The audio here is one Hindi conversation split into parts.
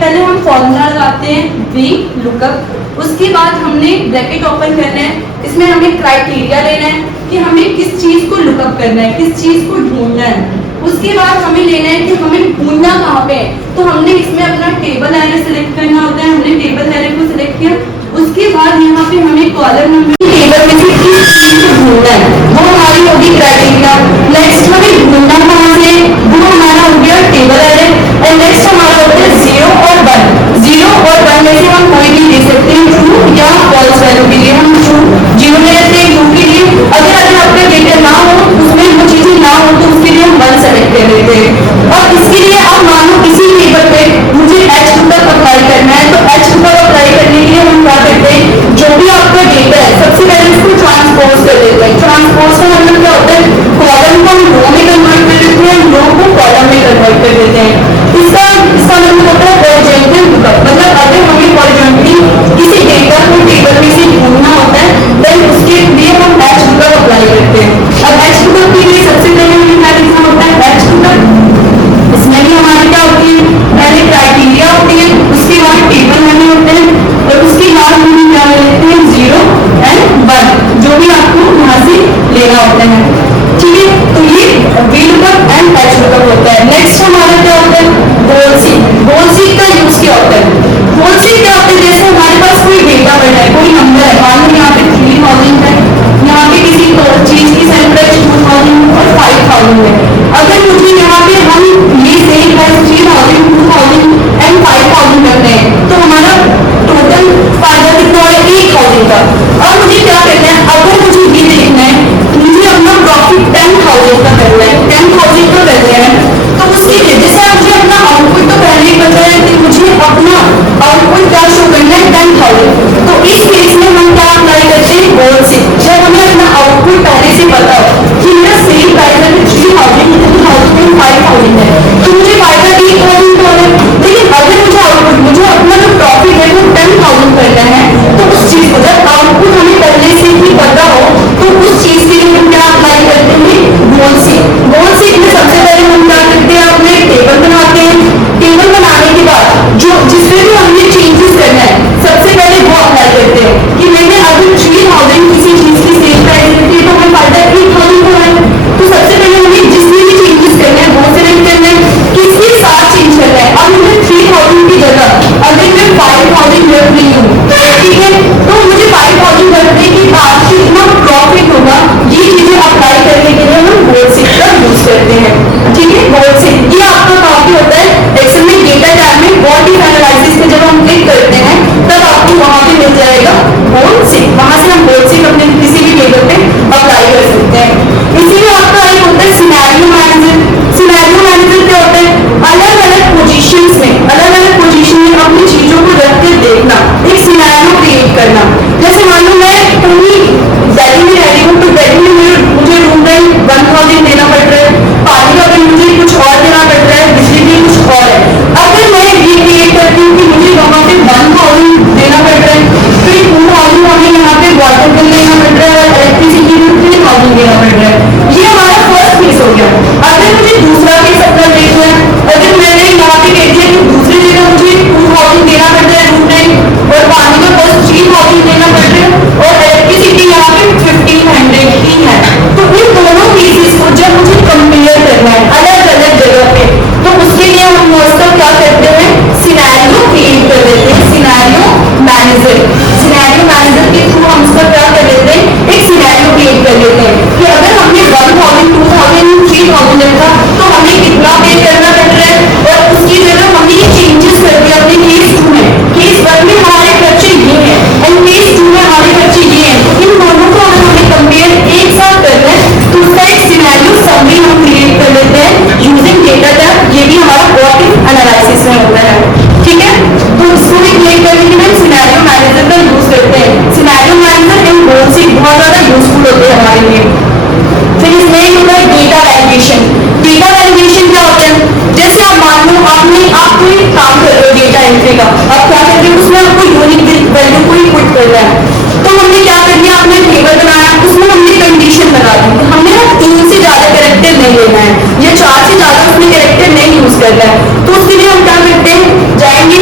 पहले हम फॉर्मूला लगाते हैं वी लुकअप। उसके बाद हमने ब्रैकेट ओपन करना है, इसमें हमें क्राइटेरिया लेना है कि हमें किस चीज को लुकअप करना है, किस चीज को ढूंढना है। उसके बाद हमें लेना है कि हमें ढूंढना कहाँ पे है, तो हमने इसमें अपना टेबल एरे सिलेक्ट करना होता है। हमने टेबल एरे को सिलेक्ट किया, उसके बाद यहाँ पे हमें कॉलम नंबर टेबल में से किस चीज को ढूंढना है, वो हमारी होगी क्राइटेरिया। नेक्स्ट हमें ढूंढना कहाँ से, वो हमारा हो गया टेबल एरे। एंड नेक्स्ट हमारा होता है 0 और 1। 0 और 1 में से हम कोई भी ले सकते हैं, ट्रू या फॉल्स वैल्यू के लिए हम ट्रू 0 ले लेते हैं, ट्रू के लिए अगर आपका डेटा ना हो, उसमें वो चीजें ना हो, तो उसके लिए हम 1 सेलेक्ट कर लेते हैं। और इसके लिए आप मानो इसी टेबल पे मुझे H2 तक अप्लाई करना है, तो H2 तक अप्लाई करने के लिए हम क्या करते हैं, जो भी आपका डेटा है सबसे पहले इसको ट्रांसपोज कर देते हैं। ट्रांसपोज का मतलब क्या होता है, कॉलम को हम रो में कन्वर्ट कर देते हैं, रो को कॉलम में कन्वर्ट कर देते हैं। इसका मतलब होता है हॉरिजॉन्टल लुकअप, मतलब अगर हमें हॉरिजॉन्टली किसी डेटा को टेबल में से ढूंढना होता है, देन उसके लिए हम H लुकअप अप्लाई करते हैं। अब H लुकअप के लिए सबसे पहले हमें क्या लिखना होता है, H लुकअप। इसमें भी हमारी क्या होती है, पहले क्राइटेरिया होती है, उसके बाद टेबल बने होते हैं, और उसके बाद हम क्या लेते हैं 0 एंड 1, जो भी आपको वहां से लेना होता है। ठीक है, तो ये V lookup and H lookup होता है। नेक्स्ट हमारा क्या होता है, गोल सीक। गोल सीक का यूज क्या होता है, गोल सीक क्या होता है, जैसे हमारे पास कोई डेटा पड़ा है, कोई नंबर है, मान लो यहाँ पे 3000 है, यहाँ पे किसी चीज की सेल प्राइस 2000 और 5000 है। अगर मुझे यहाँ पे हम ये सेल प्राइस 3000, 2000 एंड 5000 करते हैं, तो हमारा टोटल फायदा कितना है, 1000 का। अब मुझे क्या करना है, अगर मुझे ये देखना है, मुझे अपना प्रॉफिट 10,000 का करना है, 10,000 का करना है, तो उसके लिए जैसे मुझे अपना आउटपुट तो पहले ही पता है कि मुझे अपना आउटपुट क्या शो करना है, 10,000। तो इस केस में हम क्या अप्लाई करते हैं, गोल सीक। जब हमें अपना आउटपुट पहले से पता हो कि मेरा सेल प्राइस है 3000, 2000, 5000 है, तो मुझे फायदा 10,000 का है। लेकिन अगर मुझे आउटपुट, मुझे अपना जो प्रॉफिट है वो 10,000 करना है, तो उस चीज को जब आउटपुट हमें पहले से ही पता हो, तो उस चीज के लिए हम क्या अप्लाई करते हैं, गोल सीक। गोल सीक में सबसे पहले हम क्या करते हैं, अपने टेबल बनाते हैं। टेबल बनाने के बाद जो जिसमें भी हमने चेंजेस करना है, सबसे पहले वो अप्लाई करते हैं कि मैंने अगर 3000 किसी चीज की सेल प्राइस रखी है, तो हमें फायदा 1000 को है, तो सबसे पहले हमें जिसमें भी चेंजेस करना है वो सिलेक्ट करना है, किसके साथ चेंज करना है। अब मुझे 3000 की जगह अगर मैं 5000 रख रही हूँ, ठीक है, तो मुझे 5000 रखने के बाद कितना प्रॉफिट होगा, ये चीजें अप्लाई करने के लिए हम गोल सीक का यूज करते हैं। ठीक है, गोल सीक ये आपका काफी होता है एक्सेल में डेटा टैब में व्हाट इज एनालिसिस में जब हम क्लिक करते हैं, तब आपको वहां पे मिल जाएगा गोल सीक। वहां से हम गोल सीक अपने किसी भी टेबल पे अप्लाई कर सकते हैं। इसी में आपका एक होता है सिनेरियो मैनेजर। सिनेरियो मैनेजर क्या होता है, अलग अलग पोजीशंस में, अलग अलग पोजीशन में अपनी चीजों को रख के देखना, एक सिनेरियो क्रिएट करना। जैसे मान लो मैं पूरी दिल्ली में रह रही हूँ, तो दिल्ली में मुझे रूम रेंट 1000 देना पड़ रहा है, पानी का बिल मुझे कुछ और देना पड़ रहा है, बिजली बिल कुछ और है। अगर मैं ये क्रिएट करती हूँ कि मुझे वहां पे 1000 देना पड़ रहा है, फिर 2000 हमें यहाँ पे वाटर बिल देना पड़ रहा है, और इलेक्ट्रिसिटी बिल 3000 देना पड़ रहा है। ये हमारा फर्स्ट केस हो गया। अगर मुझे दूसरा केस अपना देखना है, अगर मैंने यहाँ पे कह दिया कि दूसरी जगह मुझे 2000 देना पड़ रहा है रूम रेंट, और पानी का कॉस्ट 3000 देना पड़ रहा है, और इलेक्ट्रिसिटी यहाँ पे 1500 ही है, तो इन दोनों केसेस को जब मुझे कंपेयर करना है अलग अलग जगह पे, तो उसके लिए हम मोस्ट ऑफ क्या करते हैं, सिनेरियो क्रिएट कर देते हैं, सिनेरियो मैनेजर। सिनेरियो मैनेजर के थ्रू हम उसका क्या कर देते हैं, एक सिनेरियो क्रिएट कर देते हैं कि अगर हमने 1000, 2000, 3000 रखा, तो हमें कितना पे करना पड़ रहा है, और उसकी जगह हमने ये चेंजेस कर दिया अपने केस 2 में। केस 1 में हमारे खर्चे ये हैं, एंड केस 2 में हमारे खर्चे ये हैं, तो इन दोनों को अगर हमें कंपेयर एक साथ करना है, तो उसका एक सिनेरियो समरी हम क्रिएट कर लेते हैं यूजिंग डेटा टैब। ये भी हमारा व्हाट इज एनालिसिस में होता है। ठीक है, तो इसको भी क्रिएट करने के लिए सिनेरियो मैनेजर का यूज करते हैं। Scenario manager and goal seek बहुत ज्यादा यूजफुल होते हैं हमारे लिए। फिर इसमें होता है डेटा वैलिडेशन। डेटा वैलिडेशन क्या होता है, जैसे आप मान लो आप कोई काम कर रहे हो डेटा एंट्री का, आप क्या कर रहे हो, उसमें आपको यूनिक वैल्यू को ही पुट करना है, तो हमने क्या कर दिया, आपने टेबल बनाया, उसमें हमने कंडीशन लगा दी, हमने ना 3 से ज्यादा कैरेक्टर नहीं लेना है, या 4 से ज्यादा उसमें कैरेक्टर नहीं यूज करना है। तो उसके लिए हम क्या करते हैं, जाएंगे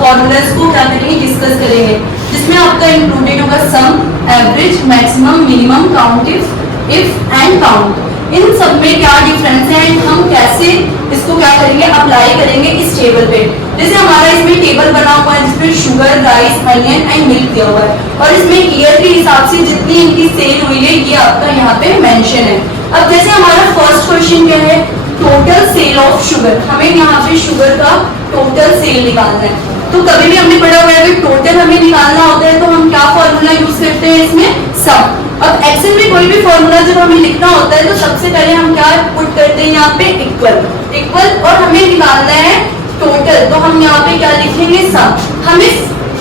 फॉर्मूलाज को क्या करेंगे, डिस्कस करेंगे, जिसमें आपका इंक्लूडेड होगा sum, average, maximum, minimum, count if and count. इन सब में क्या डिफरेंस है, हम कैसे इसको क्या करेंगे, अप्लाई करेंगे इस टेबल पे। जैसे हमारा इसमें टेबल बना हुआ है जिसमें sugar, rice, onion and milk दिया हुआ है, और इसमें ईयर के हिसाब से जितनी इनकी सेल हुई है ये आपका यहाँ पे मेंशन है। अब जैसे हमारा फर्स्ट क्वेश्चन क्या है, टोटल सेल ऑफ शुगर, हमें यहाँ पे शुगर का टोटल सेल निकालना है। तो कभी भी हमने पढ़ा हुआ है कि टोटल हमें निकालना होता है तो हम क्या फॉर्मूला यूज करते हैं इसमें, सम। अब एक्सेल में कोई भी फॉर्मूला जब हमें लिखना होता है तो सबसे पहले हम क्या पुट करते हैं यहाँ पे, इक्वल, और हमें निकालना है टोटल, तो हम यहाँ पे क्या लिखेंगे, सम। हमें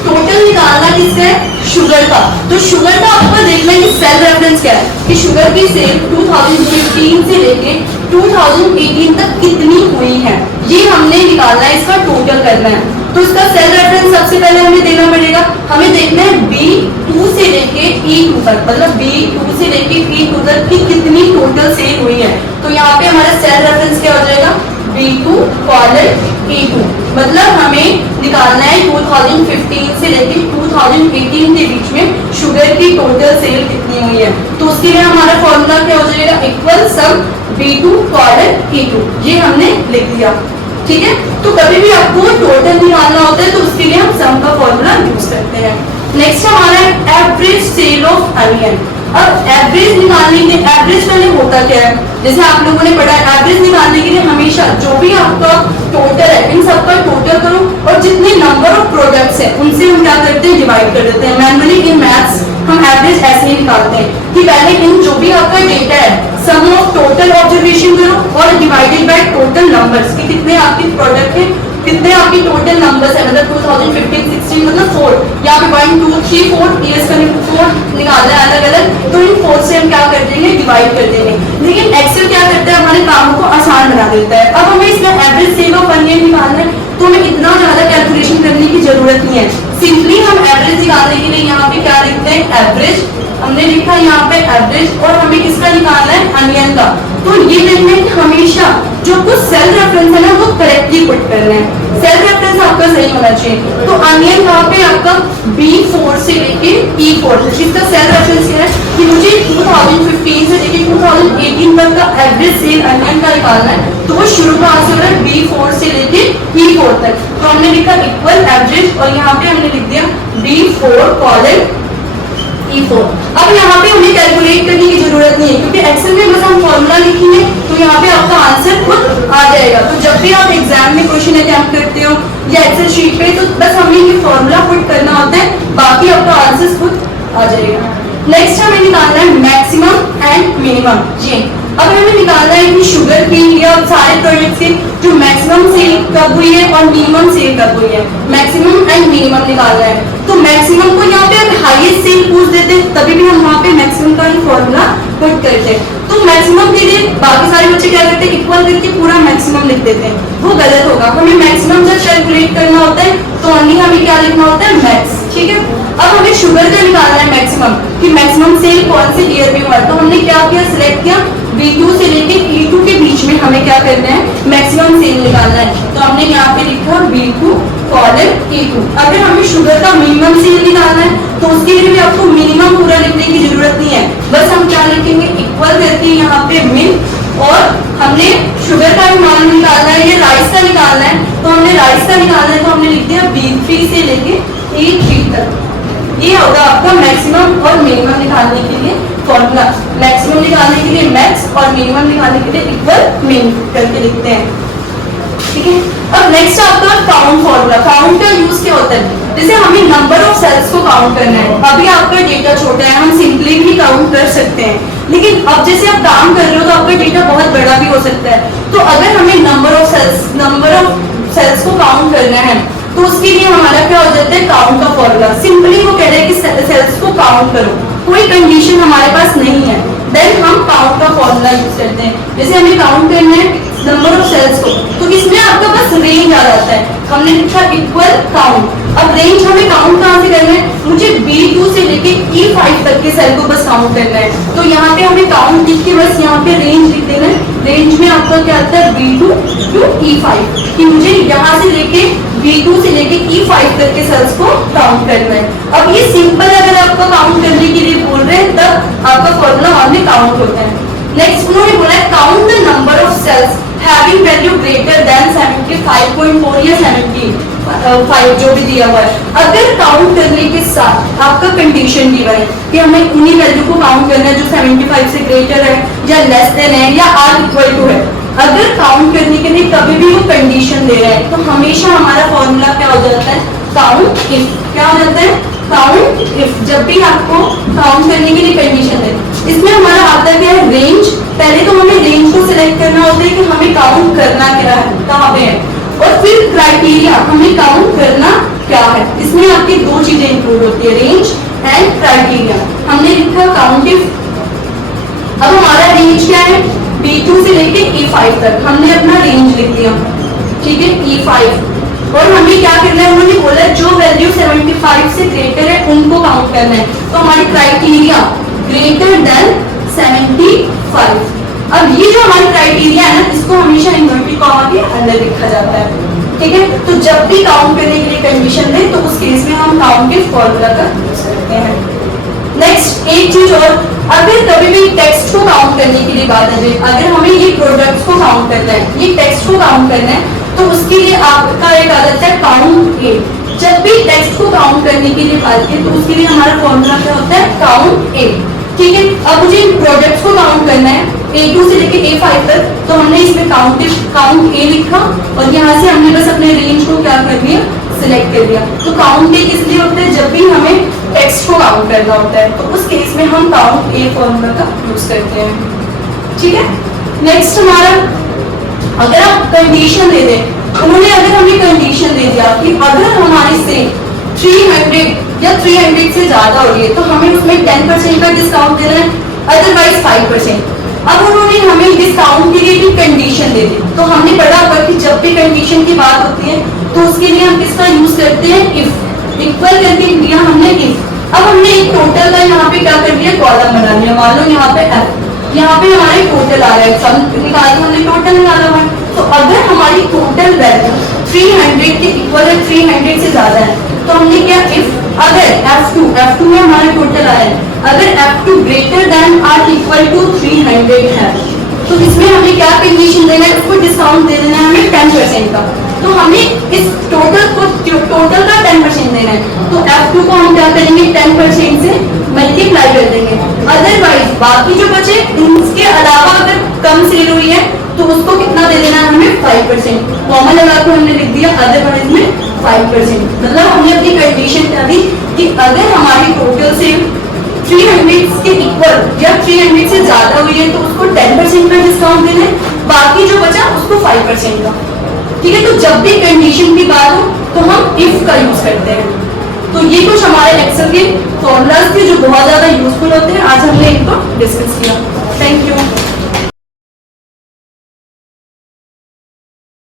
टोटल निकालना किसका है, शुगर का। तो शुगर का आपको देखना है कि सेल रेफरेंस क्या है, कि शुगर की सेल 2015 से लेके 2018 तक कितनी हुई है, ये हमने निकालना है, इसका टोटल करना है। तो इसका सेल रेफरेंस सबसे पहले हमें देना पड़ेगा, हमें देखना है B2 से लेके E2 तक, मतलब B2 से लेके E2 तक की कितनी टोटल सेल हुई है। तो यहाँ पे हमारा सेल रेफरेंस क्या हो जाएगा, B2 कॉलन E2, मतलब हमें निकालना है 2015 से लेके 2018 के बीच में शुगर की टोटल सेल कितनी हुई है। तो उसके लिए हमारा फॉर्मूला क्या हो जाएगा, इक्वल सम B2 कॉलन E2, ये हमने लिख दिया, ठीक है। तो कभी भी आपको टोटल निकालना होता है तो उसके लिए हम सम का फॉर्मूला यूज करते हैं। नेक्स्ट हमारा एवरेज सेल ऑफ अनियन। अब एवरेज निकालने के, एवरेज पहले होता क्या है, जैसे आप लोगों ने पढ़ा है, एवरेज निकालने के लिए हमेशा जो भी आपका टोटल है इन सबका टोटल करो और जितने नंबर ऑफ प्रोडक्ट्स है उनसे हम क्या करते हैं, डिवाइड कर देते हैं। मैनुअली इन मैथ्स हम एवरेज ऐसे ही निकालते हैं कि पहले इन जो भी आपका डेटा है सम ऑफ टोटल ऑब्जर्वेशन करो और डिवाइडेड बाय टोटल नंबर्स, कि कितने आपके प्रोडक्ट है, कितने आपकी टोटल नंबर्स है, मतलब 2015, 16, मतलब 4, यहाँ पे 1, 2, 3, 4 ईयर्स का 4 निकालना है अलग अलग, तो इन 4 से हम क्या कर देंगे, डिवाइड कर देंगे। लेकिन एक्सेल क्या करता है, हमारे काम को आसान बना देता है। अब हमें इसमें एवरेज सेल ऑफ अनियन निकालना है तो हमें इतना ज्यादा कैलकुलेशन करने की जरूरत नहीं है, सिंपली हम एवरेज निकालने के लिए यहाँ पे क्या लिखते हैं, एवरेज, हमने लिखा यहाँ पे एवरेज, और हमें किसका निकालना है, अनियन का। तो ये देखना है कि हमेशा जो कुछ सेल रेफरेंस है ना वो करेक्टली पुट करना है, सेल रेफरेंस आपका सही होना चाहिए। तो अनियन कहाँ पे आपका B4 से लेके E4, जिसका सेल रेफरेंस क्या है कि मुझे 2015 से लेके 2018 तक का एवरेज सेल अनियन का निकालना है, तो वो शुरू कहाँ से हो रहा है, B4 से लेके E4 तक। तो हमने लिखा इक्वल एवरेज और यहाँ पे हमने लिख दिया B4 कॉलन E4। अब यहाँ पे हमें कैलकुलेट करने की जरूरत नहीं है क्योंकि एक्सेल में बस हम फॉर्मूला लिखेंगे तो यहाँ पे आपका आंसर खुद आ जाएगा। तो जब भी आप एग्जाम में क्वेश्चन अटेम्प्ट करते हो या एक्सेल शीट पे तो बस हमें ये फॉर्मूला पुट करना होता है, बाकी आपका आंसर खुद आ जाएगा। नेक्स्ट हमें निकालना है मैक्सिमम एंड मिनिमम। जी, अब हमें निकालना है कि शुगर की या सारे प्रोडक्ट्स की जो मैक्सिमम सेल कब हुई है और मिनिमम सेल कब हुई है, मैक्सिमम एंड मिनिमम निकालना है। तो मैक्सिमम को यहाँ पे अगर हाईएस्ट सेल पूछ देते तभी भी हम वहाँ पे मैक्सिमम का ही फॉर्मूला पुट करते हैं। तो मैक्सिमम के लिए बाकी सारे बच्चे क्या करते हैं, इक्वल करके पूरा मैक्सिमम लिख देते हैं, वो गलत होगा। हमें मैक्सिमम जब कैलकुलेट करना होता है तो ओनली हमें क्या लिखना होता है, मैक्स, ठीक है। अब हमें शुगर का निकालना है मैक्सिमम, कि मैक्सिमम सेल कौन से ईयर में हुआ है। तो हमने क्या किया, सिलेक्ट किया B2 से लेके E2 के बीच में हमें क्या करना है, मैक्सिमम सेल निकालना है। तो हमने यहाँ पे लिखा B2 कॉलन E2। अगर हमें शुगर का मिनिमम सेल निकालना है तो उसके लिए भी आपको मिनिमम पूरा लिखने की जरूरत नहीं है, बस हम क्या लिखेंगे, इक्वल करके यहाँ पे मिन, और हमने शुगर का भी मान निकालना है, ये राइस का निकालना है तो हमने राइस का निकालना है तो हमने लिख दिया B3 से लेके E3 तक। ये होगा आपका मैक्सिमम और मिनिमम निकालने के लिए फॉर्मूला। मैक्सिमम निकालने के लिए मैक्स और मिनिमम निकालने के लिए इक्वल मिन करके लिखते हैं, ठीक है। अब नेक्स्ट आपका काउंट फॉर्मूला। काउंट का यूज क्या होता है, जैसे हमें नंबर ऑफ सेल्स को काउंट करना है, अभी आपका डेटा छोटा है हम सिंपली भी काउंट कर सकते हैं, लेकिन अब जैसे आप काम कर रहे हो तो आपका डेटा बहुत बड़ा भी हो सकता है। तो अगर हमें नंबर ऑफ सेल्स को काउंट करना है तो उसके लिए हमारा क्या हो जाता है, काउंट का फॉर्मूला। सिंपली वो कह रहे हैं कि सेल्स को काउंट करो, कोई कंडीशन हमारे पास नहीं है, देन हम काउंट का फॉर्मूला यूज करते हैं। जैसे हमें काउंट करना है नंबर ऑफ सेल्स को तो इसमें आपका बस रेंज आ जाता है, हमने लिखा इक्वल काउंट। अब रेंज हमें काउंट कहाँ से करना है, मुझे B2 से लेके E5 तक के सेल को बस काउंट करना है। तो यहाँ पे हमें काउंट लिख के बस यहाँ पे रेंज लिख देना है। रेंज में आपका क्या आता है, B2 to E5, कि मुझे यहाँ से लेके B2 से लेके E5 तक के सेल्स को काउंट करना है। अब ये सिंपल अगर आपको काउंट करने के लिए बोल रहे हैं तब आपका फॉर्मूला बाद में काउंट होता है। नेक्स्ट उन्होंने बोला है count the number of sales having value greater than 75.4 या 75 जो भी दिया हुआ है। अगर काउंट करने के साथ आपका कंडीशन दिया है कि हमें उन्हीं वैल्यू को काउंट करना है जो 75 से ग्रेटर है या लेस देन है या आर इक्वल टू है। अगर काउंट करने के लिए कभी भी वो कंडीशन दे रहा है तो हमेशा हमारा फॉर्मूला क्या हो जाता है, काउंट इफ। क्या हो जाता है, काउंट इफ। जब भी आपको काउंट करने के लिए कंडीशन दे, इसमें हमारा आता क्या है, रेंज। पहले तो हमें रेंज को सिलेक्ट करना होता है कि हमें काउंट करना क्या है, कहाँ पे है, और फिर क्राइटेरिया हमें काउंट करना क्या है। इसमें आपकी दो चीजें इंक्लूड होती है, रेंज एंड क्राइटेरिया। हमने लिखा काउंट इफ। अब हमारा रेंज क्या है, B2 से लेके E5 तक हमने अपना रेंज लिख दिया, ठीक है, E5। और हमें क्या करना है, उन्होंने बोला जो वैल्यू 75 से ग्रेटर है उनको काउंट करना है। तो हमारी क्राइटेरिया ग्रेटर देन 75। अब ये जो हमारी क्राइटेरिया है ना, इसको हमेशा इन्वर्टेड कॉमा के अंदर लिखा जाता है, ठीक है। तो जब भी काउंट करने के लिए कंडीशन दे तो उस केस में हम काउंट के फॉर्मूला का यूज करते हैं। नेक्स्ट एक चीज और, अगर कभी भी टेक्स्ट को काउंट करने के लिए बात आ जाए, अगर हमें ये प्रोडक्ट्स को काउंट करना है, ये टेक्स्ट को काउंट करना है, तो उसके लिए आपका एक आदत है काउंट ए। जब भी टेक्स्ट को काउंट करने के लिए बात की तो उसके लिए हमारा फॉर्मूला क्या होता है, काउंट ए, ठीक है। अब मुझे इन प्रोडक्ट्स को काउंट करना है A2 से लेके A5 तक, तो हमने इसमें काउंट ए लिखा और यहाँ से हमने बस अपने रेंज को क्या कर दिया, सिलेक्ट कर दिया। तो काउंट ए किस लिए होता है, जब भी हमें टेक्स्ट को काउंट करना होता है तो उस केस में हम काउंट ए फॉर्मूला का यूज करते हैं, ठीक है। नेक्स्ट हमारा, अगर आप कंडीशन दे दें, उन्होंने अगर हमें कंडीशन दे दिया कि अगर हमारी से 300 या 300 से ज्यादा हो रही है तो हमें उसमें 10% का डिस्काउंट देना है, अदरवाइज 5%। अब उन्होंने हमें डिस्काउंट के लिए भी कंडीशन दे दी, तो हमने पढ़ा होगा कि जब भी कंडीशन की बात होती है तो उसके लिए हम किसका यूज करते हैं, इफ। इक्वल करके दिया हमने इफ। अब हमने एक टोटल का यहाँ पे क्या कर दिया, कॉलम बना लिया। मान लो यहाँ पे एफ, यहाँ पे हमारे टोटल आ रहा है, सब निकाल हमने टोटल निकाला हुआ है। तो अगर हमारी टोटल वैल्यू 300 के इक्वल है, 300 से ज्यादा है, तो हमने क्या, इफ अगर F2 में हमारा टोटल आया है, अगर F2 greater than or equal to 300 है, तो इसमें हमें क्या कंडीशन देना है, उसको डिस्काउंट दे देना है हमें 10% का। तो हमें इस टोटल का 10% देना है, तो F2 को हम क्या करेंगे, 10% से मल्टीप्लाई कर देंगे। अदरवाइज बाकी जो बचे, इसके अलावा अगर कम सेल हुई है तो उसको कितना दे देना है हमें, 5%। कॉमन लगा के हमने लिख दिया, अदरवाइज में 5%। मतलब हमने अपनी कंडीशन क्या दी कि अगर हमारी टोटल सेल 300 के इक्वल या 300 से ज्यादा हुई है तो उसको 10% का डिस्काउंट देना है, बाकी जो बचा उसको 5% का, ठीक है। तो जब भी कंडीशन की बात हो तो हम इफ का यूज करते हैं। तो ये कुछ हमारे एक्सेल के फॉर्मूलाज थे जो बहुत ज्यादा यूजफुल होते हैं, आज हमने इनको डिस्कस किया। Thank you.